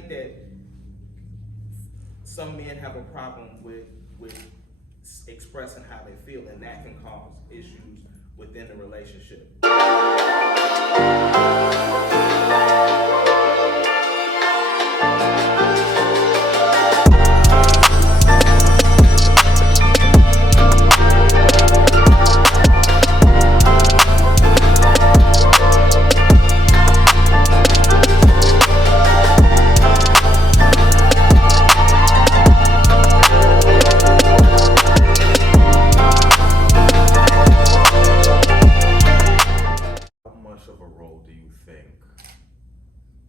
think that some men have a problem with expressing how they feel, and that can cause issues within the relationship.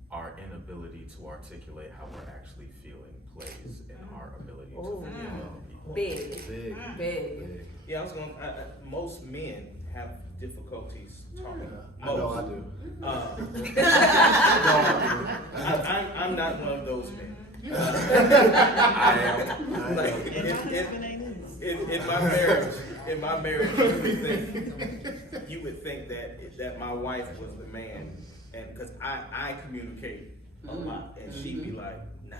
Our inability to articulate how we're actually feeling plays in our ability to forgive other people. Big. Yeah, I was going. Most men have difficulties talking. I know I do. I'm not one of those men. I am. Like, in my marriage, you would think that my wife was the man. And because I communicate a lot, and she'd be like, nah,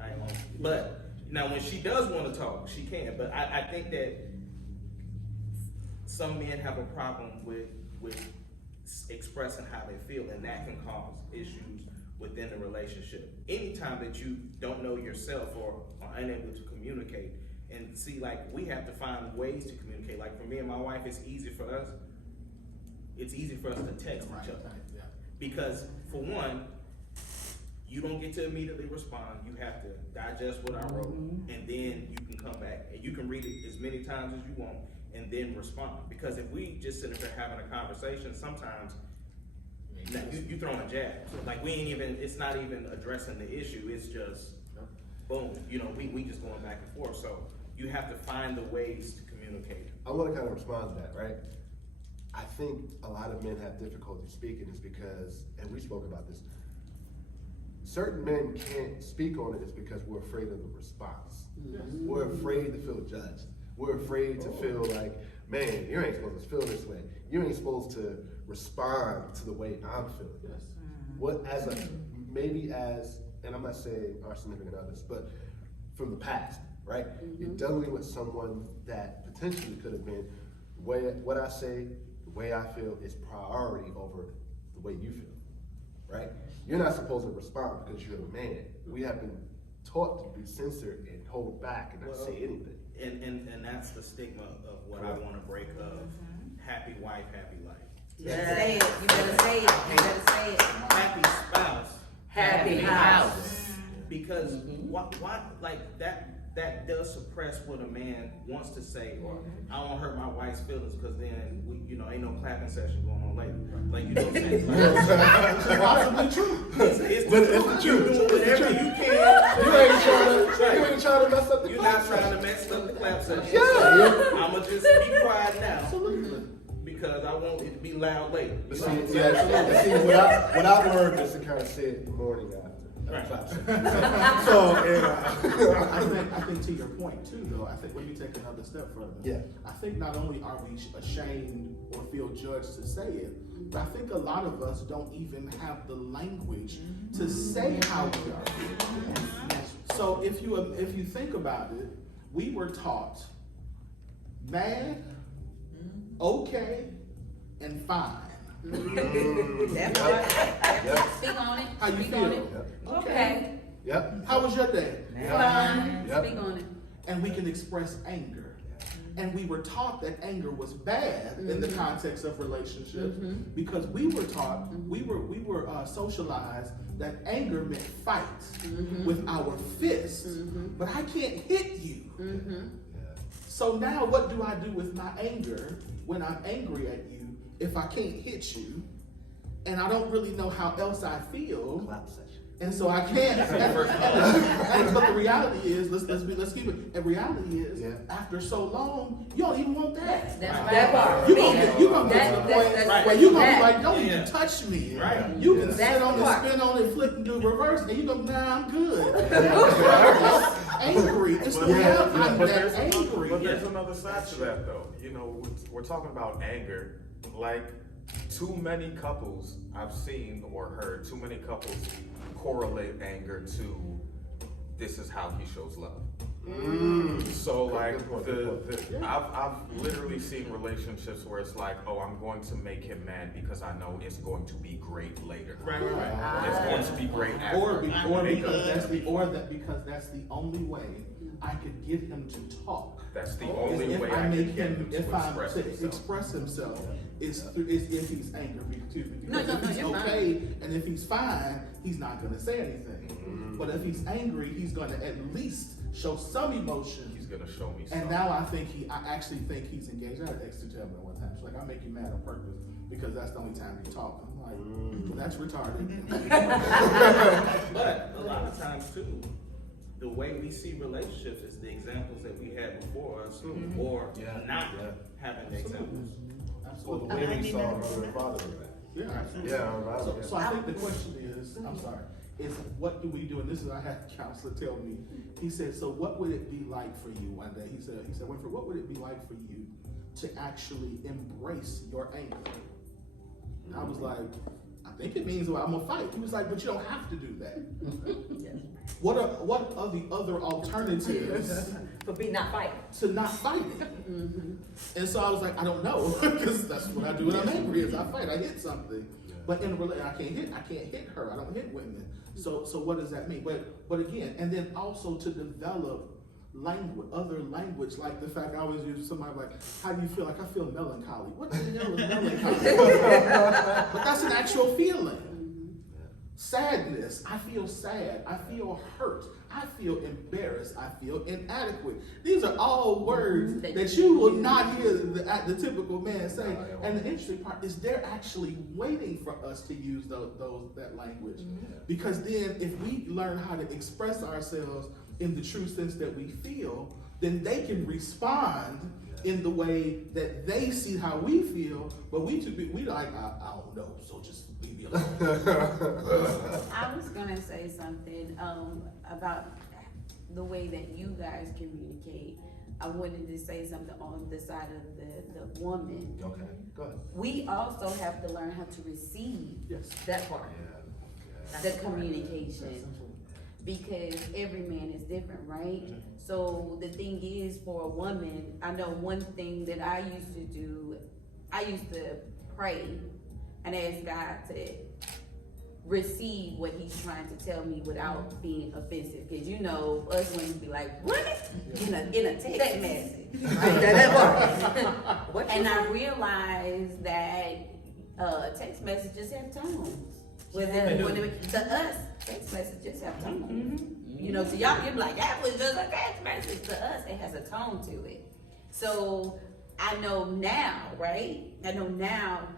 I ain't want to. But now when she does want to talk, she can. But I think that some men have a problem with expressing how they feel, and that can cause issues within the relationship. Anytime that you don't know yourself or are unable to communicate, and see, like, we have to find ways to communicate. Like for me and my wife, it's easy for us. It's easy for us to text each other. Because for one, you don't get to immediately respond. You have to digest what I wrote, and then you can come back and you can read it as many times as you want and then respond. Because if we just sit there having a conversation, sometimes you throwing a jab. Like we ain't even, it's not even addressing the issue. It's just boom, we just going back and forth. So you have to find the ways to communicate. I want to kind of respond to that, right? I think a lot of men have difficulty speaking is because, and we spoke about this, certain men can't speak on it is because we're afraid of the response. Mm-hmm. We're afraid to feel judged. We're afraid to feel like, man, you ain't supposed to feel this way. You ain't supposed to respond to the way I'm feeling. Yes. What and I'm not saying our significant others, but from the past, right? Mm-hmm. You're dealing with someone that potentially could have been what I say, the way I feel is priority over the way you feel, right? You're not supposed to respond because you're a man. We have been taught to be censored and hold back and not say anything. And that's the stigma of what I want to break of happy wife, happy life. Yeah. Say it. You better say it. You better say it. Happy spouse, happy house. Because why like that does suppress what a man wants to say, or I don't want to hurt my wife's feelings because then ain't no clapping session going on later. Like what I'm saying? It's possibly true. It's the truth. Whatever you can. You ain't trying to mess up the clap. You're not trying to mess up the clap session. Yeah. I'ma just be quiet now. Absolutely. Because I want it to be loud later. See, what I've learned is to kind of say it the morning after. Right. So, I think to your point too, though, I think when you take another step further, I think not only are we ashamed or feel judged to say it, but I think a lot of us don't even have the language to say how we are feeling. So if you think about it, we were taught mad, okay, and fine. That's right. Speak on it. How you Speak feel? on it. Okay. Yep. How was your day? Fine. Yep. Speak on it. And we can express anger. And we were taught that anger was bad in the context of relationships because we were taught, we were socialized that anger meant fight with our fists. But I can't hit you. So now what do I do with my anger when I'm angry at you if I can't hit you and I don't really know how else I feel? Clap session. And so I can't. But the reality is, let's keep it. The reality is, after so long, you don't even want that. That's that part. You're gonna get to the point where you're gonna be like, don't even touch me. Right. You can sit on it, spin on it, flip and do reverse, and you go, nah, I'm good. Angry. It's the reality. I'm that angry. But there's another side to that, though. We're talking about anger. Like, too many couples I've seen or heard, too many couples correlate anger to this is how he shows love. So like I've literally seen relationships where it's like, oh, I'm going to make him mad because I know it's going to be great later. Right. It's going to be great after. Or because that's the only way I could get him to talk. That's the only If way I I make can get him to express himself is if he's angry too. No, Because if he's you're okay and if he's fine, he's not gonna say anything. But if he's angry, he's gonna at least show some emotion. He's gonna show me something. And now I actually think he's engaged. I had an ex to tell me one time, she's like, I make you mad on purpose because that's the only time you talk. I'm like, well, that's retarded. But a lot of times too, the way we see relationships is the examples that we had before us, or not having the examples. Well, the Absolutely. way we saw mother and father do that. Yeah, absolutely. Yeah, So I think the question is, I'm sorry, is what do we do? And this is, I had a counselor tell me, he said, so what would it be like for you one day? He said, Winfred, what would it be like for you to actually embrace your anger? And I was like, I think it means, well, I'm gonna fight. He was like, but you don't have to do that. What are the other alternatives For me not fighting. to not fighting? And so I was like, I don't know, because that's what I do when I'm angry is I fight. I hit something. But in a relationship, I can't hit her. I don't hit women. So what does that mean? But again, and then also to develop other language, like the fact I always use somebody like, how do you feel? Like, I feel melancholy. What the hell is melancholy? But that's an actual feeling. Sadness, I feel sad, I feel hurt, I feel embarrassed, I feel inadequate. These are all words that you will not hear the typical man say. And the interesting part is they're actually waiting for us to use that language. Because then if we learn how to express ourselves in the true sense that we feel, then they can respond in the way that they see how we feel, but we like, I don't know, so just leave me alone. I was gonna say something about the way that you guys communicate. I wanted to say something on the side of the woman. Okay, go ahead. We also have to learn how to receive that part, the communication, because every man is different, right? So the thing is, for a woman, I know one thing that I used to do, I used to pray and ask God to receive what he's trying to tell me without being offensive. Because you know, us women be like, what? In a text message. Right? And I realized that text messages have tones. To us, text messages have tones. You know, to y'all, you're like, that was just a text message. To us, it has a tone to it. So I know now, right? I know now,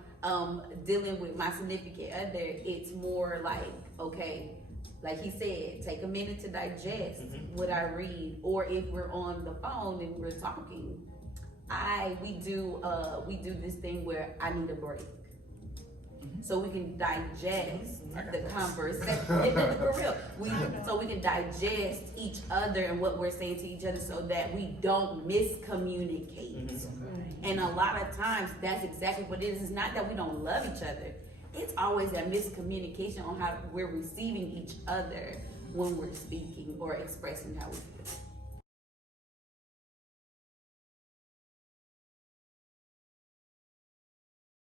dealing with my significant other, it's more like, okay, like he said, take a minute to digest what I read, or if we're on the phone and we're talking, we do this thing where I need a break. So we can digest the conversation. For real. So we can digest each other and what we're saying to each other so that we don't miscommunicate. And a lot of times that's exactly what it is. It's not that we don't love each other. It's always that miscommunication on how we're receiving each other when we're speaking or expressing how we feel.